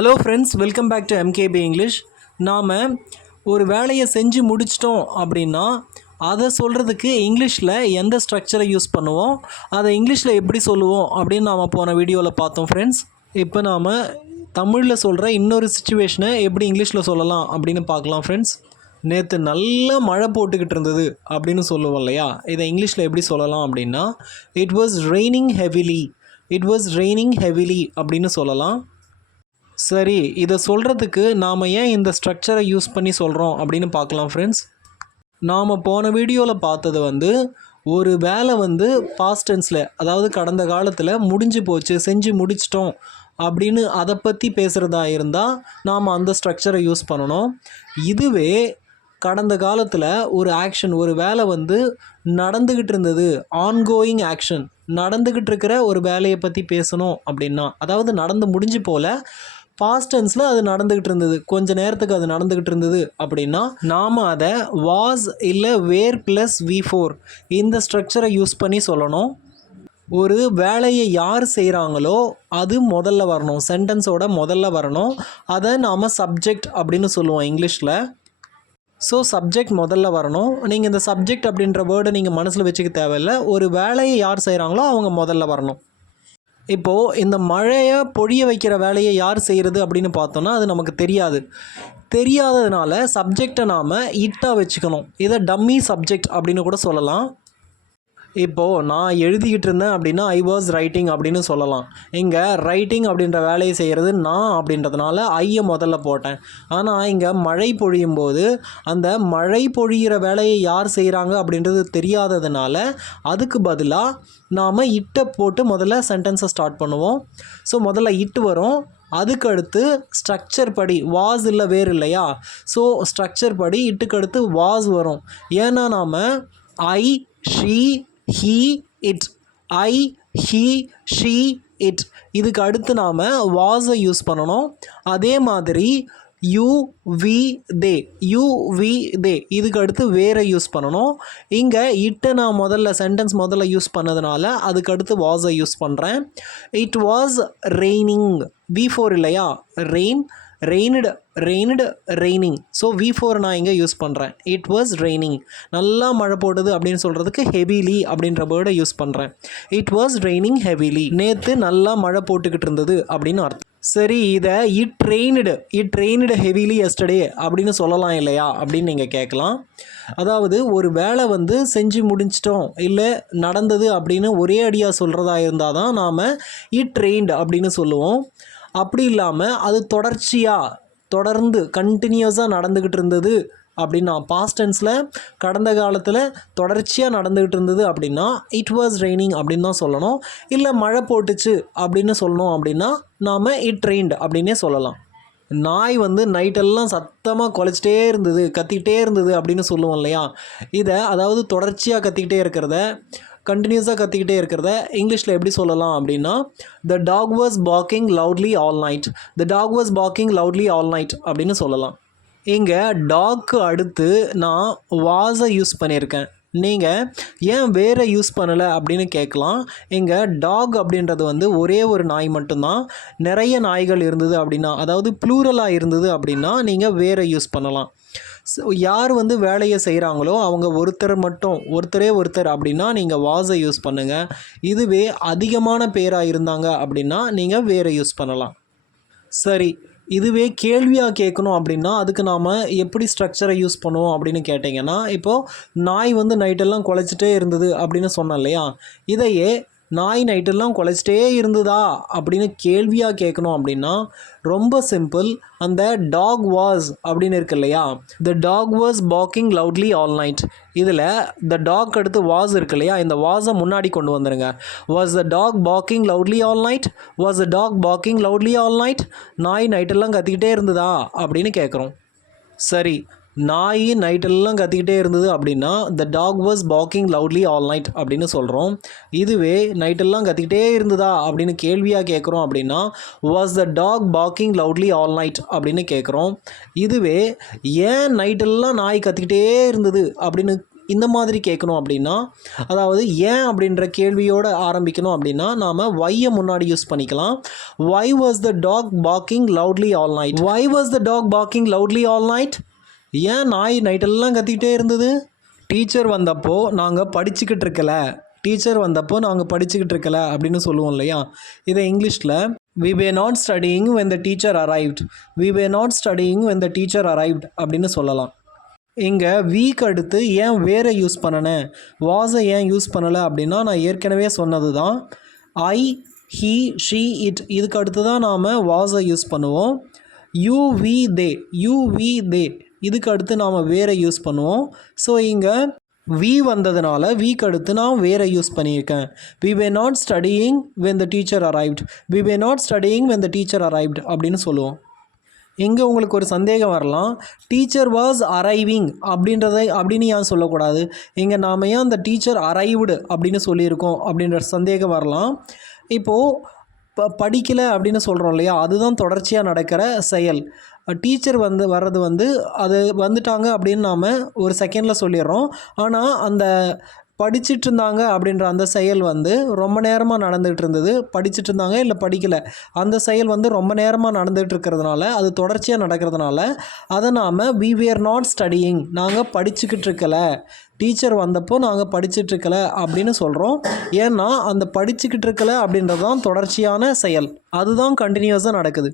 Hello friends, welcome back to MKP English. நாம் ஒரு வேலையை செஞ்சு முடிச்சிட்டோம் அப்படின்னா அதை சொல்கிறதுக்கு இங்கிலீஷில் எந்த ஸ்ட்ரக்சரை யூஸ் பண்ணுவோம், அதை இங்கிலீஷில் எப்படி சொல்லுவோம் அப்படின்னு நாம் போன வீடியோவில் பார்த்தோம் ஃப்ரெண்ட்ஸ். இப்போ நாம் தமிழில் சொல்கிற இன்னொரு சிச்சுவேஷனை எப்படி இங்கிலீஷில் சொல்லலாம் அப்படின்னு பார்க்கலாம் ஃப்ரெண்ட்ஸ். நேற்று நல்லா மழை போட்டுக்கிட்டு இருந்தது அப்படின்னு சொல்லுவோம் இல்லையா, இதை இங்கிலீஷில் எப்படி சொல்லலாம் அப்படின்னா it was raining heavily, it was raining heavily அப்படின்னு சொல்லலாம். சரி, இதை சொல்கிறதுக்கு நாம் ஏன் இந்த ஸ்ட்ரக்சரை யூஸ் பண்ணி சொல்கிறோம் அப்படின்னு பார்க்கலாம் ஃப்ரெண்ட்ஸ். நாம் போன வீடியோவில் பார்த்தது ஒரு வேலை பாஸ்ட் டென்ஸில், அதாவது கடந்த காலத்தில் முடிஞ்சு போச்சு, செஞ்சு முடிச்சிட்டோம் அப்படின்னு அதை பற்றி பேசுகிறதா இருந்தால் நாம் அந்த ஸ்ட்ரக்சரை யூஸ் பண்ணணும். இதுவே கடந்த காலத்தில் ஒரு ஆக்ஷன், ஒரு வேலை நடந்துக்கிட்டு இருந்தது, ஆன்கோயிங் ஆக்ஷன், நடந்துக்கிட்டு இருக்கிற ஒரு வேலையை பற்றி பேசணும் அப்படின்னா, அதாவது நடந்து முடிஞ்சு போல பாஸ்ட் டென்ஸில் அது நடந்துக்கிட்டு இருந்தது, கொஞ்ச நேரத்துக்கு அது நடந்துக்கிட்டு இருந்தது அப்படின்னா நாம் அதை வாஸ் இல்லை வேர் ப்ளஸ் V4 இந்த ஸ்ட்ரக்சரை யூஸ் பண்ணி சொல்லணும். ஒரு வேலையை யார் செய்கிறாங்களோ அது முதல்ல வரணும், சென்டென்ஸோட முதல்ல வரணும். அதை நாம் சப்ஜெக்ட் அப்படின்னு சொல்லுவோம் இங்கிலீஷில். ஸோ சப்ஜெக்ட் முதல்ல வரணும். நீங்கள் இந்த சப்ஜெக்ட் அப்படின்ற வேர்டை நீங்கள் மனசில் வச்சுக்க தேவையில்லை. ஒரு வேலையை யார் செய்கிறாங்களோ அவங்க முதல்ல வரணும். இப்போது இந்த மழையை பொழிய வைக்கிற வேலையை யார் செய்கிறது அப்படின்னு பார்த்தோன்னா அது நமக்கு தெரியாததுனால சப்ஜெக்டை நாம் இட்டாக வச்சுக்கணும். இதை டம்மி சப்ஜெக்ட் அப்படின்னு கூட சொல்லலாம். இப்போது நான் எழுதிக்கிட்டு இருந்தேன் அப்படின்னா ஐ வாஸ் ரைட்டிங் அப்படின்னு சொல்லலாம். இங்கே ரைட்டிங் அப்படின்ற வேலையை செய்கிறது நான் அப்படின்றதுனால ஐயை முதல்ல போட்டேன். ஆனால் இங்கே மழை பொழியும் போது அந்த மழை பொழிகிற வேலையை யார் செய்கிறாங்க அப்படின்றது தெரியாததுனால அதுக்கு பதிலாக நாம் இட்டை போட்டு முதல்ல சென்டென்ஸை ஸ்டார்ட் பண்ணுவோம். ஸோ முதல்ல இட்டு வரும், அதுக்கு அடுத்து ஸ்ட்ரக்சர் படி வாஸ் இல்லை வேறு இல்லையா, ஸோ ஸ்ட்ரக்சர் படி இட்டுக்கு அடுத்து வாஸ் வரும். ஏன்னா நாம் ஐ, she, he, it, I, he, she, it இதுக்கு அடுத்து நாம் வாஸை யூஸ் பண்ணணும். அதே மாதிரி you, we, they, you, we, they இதுக்கு அடுத்து வேரை யூஸ் பண்ணணும். இங்கே இட்டை நான் முதல்ல சென்டென்ஸ் முதல்ல யூஸ் பண்ணதுனால அதுக்கு அடுத்து வாஸை யூஸ் பண்ணுறேன். இட் வாஸ் ரெய்னிங், V4 இல்லையா, ரெயின், ரெய்னிடு, ரெய்னிங். ஸோ V4 நான் இங்கே யூஸ் பண்ணுறேன். இட் வாஸ் ரெய்னிங், நல்லா மழை போடுது அப்படின்னு சொல்கிறதுக்கு ஹெவிலி அப்படின்ற வேர்டை யூஸ் பண்ணுறேன். இட் வாஸ் ரெய்னிங் ஹெவிலி, நேற்று நல்லா மழை போட்டுக்கிட்டு இருந்தது அப்படின்னு அர்த்தம். சரி, இதை இட் ரெய்னிடு ஹெவிலி எஸ்டர்டே அப்படின்னு சொல்லலாம் இல்லையா அப்படின்னு நீங்கள் கேட்கலாம். அதாவது ஒரு வேலை செஞ்சு முடிச்சிட்டோம் இல்லை நடந்தது அப்படின்னு ஒரே அடியாக சொல்கிறதா இருந்தால் தான் நாம் இட் ரெயின்டு அப்படின்னு சொல்லுவோம். அப்படி இல்லாமல் அது தொடர்ந்து கண்டினியூஸாக நடந்துக்கிட்டு இருந்தது அப்படின்னா, பாஸ்ட் டென்ஸில் கடந்த காலத்தில் தொடர்ச்சியாக நடந்துக்கிட்டு இருந்தது அப்படின்னா இட் வாஸ் ரெய்னிங் அப்படின்னு தான் சொல்லணும். இல்லை மழை போட்டுச்சு அப்படின்னு சொல்லணும் அப்படின்னா நாம் இட் ரெயின்டு அப்படின்னே சொல்லலாம். நாய் நைட்டெல்லாம் சத்தமாக குலைச்சிட்டே இருந்தது, கத்திக்கிட்டே இருந்தது அப்படின்னு சொல்லுவோம் இல்லையா, இதை அதாவது தொடர்ச்சியாக கத்திக்கிட்டே இருக்கிறத, கண்டினியூஸாக கத்திக்கிட்டே இருக்கிறத இங்கிலீஷில் எப்படி சொல்லலாம் அப்படின்னா the dog was barking loudly all night, the dog was barking loudly all night அப்படின்னு சொல்லலாம். இங்கே டாக்கு அடுத்து நான் வாஸை யூஸ் பண்ணியிருக்கேன். நீங்கள் ஏன் வேறு யூஸ் பண்ணலை அப்படின்னு கேட்கலாம். இங்கே டாக் அப்படின்றது ஒரே ஒரு நாய் மட்டும்தான். நிறைய நாய்கள் இருந்தது அப்படின்னா, அதாவது ப்ளூரலாக இருந்தது அப்படின்னா நீங்கள் வேறு யூஸ் பண்ணலாம். ஸோ யார் வேலையை செய்கிறாங்களோ அவங்க ஒருத்தர் அப்படின்னா நீங்கள் வாஸை யூஸ் பண்ணுங்கள். இதுவே அதிகமான பேராக இருந்தாங்க அப்படின்னா நீங்கள் வேறு யூஸ் பண்ணலாம். சரி, இதுவே கேள்வியாக கேட்கணும் அப்படின்னா அதுக்கு நாம் எப்படி ஸ்ட்ரக்சரை யூஸ் பண்ணுவோம் அப்படின்னு கேட்டிங்கன்னா, இப்போது நாய் நைட்டெல்லாம் குலைச்சிட்டே இருந்தது அப்படின்னு சொன்னேன் இல்லையா, இதையே நாய் நைட்டெல்லாம் குலைச்சிட்டே இருந்ததா அப்படின்னு கேள்வியாக கேட்கணும் அப்படின்னா ரொம்ப சிம்பிள். அந்த டாக் வாஸ் அப்படின்னு இருக்கு இல்லையா, the dog was barking loudly all night, இதில் த டாக் அடுத்து வாஸ் இருக்கு இல்லையா, இந்த வாஸை முன்னாடி கொண்டு வந்துடுங்க. Was the dog barking loudly all night, was the dog barking loudly all night, நாய் நைட்டெல்லாம் கத்திக்கிட்டே இருந்ததா அப்படின்னு கேட்குறோம். சரி, நாய் நைட்டெல்லாம் கத்திக்கிட்டே இருந்தது அப்படின்னா the dog was barking loudly all night அப்படின்னு சொல்கிறோம். இதுவே நைட்டெல்லாம் கத்திக்கிட்டே இருந்ததா அப்படின்னு கேள்வியாக கேட்குறோம் அப்படின்னா was the dog barking loudly all night அப்படின்னு கேட்குறோம். இதுவே ஏன் நைட்டெல்லாம் நாய் கத்திக்கிட்டே இருந்தது அப்படின்னு இந்த மாதிரி கேட்கணும் அப்படின்னா, அதாவது ஏன் அப்படின்ற கேள்வியோடு ஆரம்பிக்கணும் அப்படின்னா நாம் வையை முன்னாடி யூஸ் பண்ணிக்கலாம். Why was the dog barking loudly all night? Why was the dog barking loudly all night? ஏன் நாய் நைட்டெல்லாம் கத்திக்கிட்டே இருந்தது? டீச்சர் வந்தப்போ நாங்கள் படிச்சுக்கிட்டு இருக்கல, அப்படின்னு சொல்லுவோம் இல்லையா? இதை இங்கிலீஷில் we were not studying when the teacher arrived அப்படின்னு சொல்லலாம். இங்கே வீக் அடுத்து ஏன் வேரை யூஸ் பண்ணினேன், வாஸை ஏன் யூஸ் பண்ணலை அப்படின்னா, நான் ஏற்கனவே சொன்னது தான். ஐ, ஹீ, ஷீ, இட் இதுக்கு அடுத்து தான் நாம் வாஸை யூஸ் பண்ணுவோம். யூ, வி, தே இதுக்கு அடுத்து நாம் வேரை யூஸ் பண்ணுவோம். ஸோ இங்கே வி வந்ததுனால வீக்கு அடுத்து நான் வேரை யூஸ் பண்ணியிருக்கேன். we were not studying when the teacher arrived அப்படின்னு சொல்லுவோம். இங்கே உங்களுக்கு ஒரு சந்தேகம் வரலாம், டீச்சர் வாஸ் அரைவிங் அப்படின்னு ஏன் சொல்லக்கூடாது, இங்கே நாம் ஏன் அந்த டீச்சர் அரைவ்டு அப்படின்னு சொல்லியிருக்கோம் அப்படின்ற சந்தேகம் வரலாம். இப்போது படிக்கலை அப்படின்னு சொல்கிறோம் இல்லையா, அதுதான் தொடர்ச்சியாக நடக்கிற செயல். டீச்சர் வர்றது அது வந்துட்டாங்க அப்படின்னு நாம் ஒரு செகண்டில் சொல்லிடுறோம். ஆனால் அந்த படிச்சுட்டு இருந்தாங்க அப்படின்ற அந்த செயல் ரொம்ப நேரமாக நடந்துகிட்டு இருந்தது. படிச்சுட்டு இருந்தாங்க இல்லை படிக்கலை, அந்த செயல் ரொம்ப நேரமாக நடந்துகிட்டு இருக்கிறதுனால, அது தொடர்ச்சியாக நடக்கிறதுனால அதை நாம் we were not studying, நாங்கள் படிச்சுக்கிட்டு இருக்கலை, டீச்சர் வந்தப்போ நாங்கள் படிச்சுட்டு இருக்கலை அப்படின்னு சொல்கிறோம். ஏன்னா அந்த படிச்சுக்கிட்டு இருக்கலை அப்படின்றது தான் தொடர்ச்சியான செயல், அதுதான் கண்டினியூஸாக நடக்குது.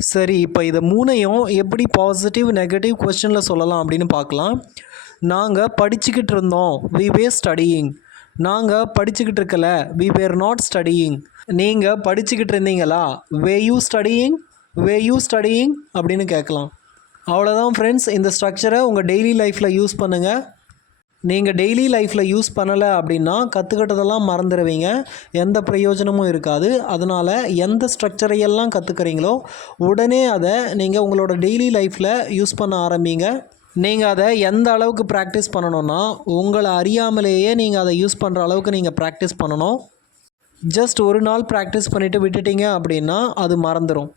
சரி, இப்போ இதை மூணையும் எப்படி பாசிட்டிவ் நெகட்டிவ் கொஸ்டினில் சொல்லலாம் அப்படின்னு பார்க்கலாம். நாங்கள் படிச்சுக்கிட்டு இருந்தோம், we were studying. நாங்கள் படிச்சுக்கிட்டு இருக்கல, we were not studying. நீங்கள் படிச்சுக்கிட்டு இருந்தீங்களா, were you studying அப்படின்னு கேட்கலாம். அவ்வளோதான் ஃப்ரெண்ட்ஸ், இந்த ஸ்ட்ரக்சரை உங்கள் டெய்லி லைஃப்பில் யூஸ் பண்ணுங்கள். நீங்கள் டெய்லி லைஃப்பில் யூஸ் பண்ணலை அப்படின்னா கற்றுக்கிட்டதெல்லாம் மறந்துடுவீங்க, எந்த பிரயோஜனமும் இருக்காது. அதனால் எந்த ஸ்ட்ரக்சரையெல்லாம் கற்றுக்கிறீங்களோ உடனே அதை நீங்கள் உங்களோட டெய்லி லைஃப்பில் யூஸ் பண்ண ஆரம்பிங்க. நீங்கள் அதை எந்த அளவுக்கு ப்ராக்டிஸ் பண்ணணும்னா, உங்களை அறியாமலேயே நீங்கள் அதை யூஸ் பண்ணுற அளவுக்கு நீங்கள் ப்ராக்டிஸ் பண்ணணும். ஜஸ்ட் ஒரு நாள் ப்ராக்டிஸ் பண்ணிவிட்டு விட்டுட்டீங்க அப்படின்னா அது மறந்துடும்.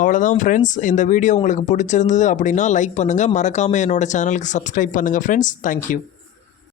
அவ்வளோதான் ஃப்ரெண்ட்ஸ், இந்த வீடியோ உங்களுக்கு பிடிச்சிருந்தது அப்படின்னா லைக் பண்ணுங்கள், மறக்காமல் என்னோடய சேனலுக்கு சப்ஸ்கிரைப் பண்ணுங்கள் ஃப்ரெண்ட்ஸ். தேங்க்யூ.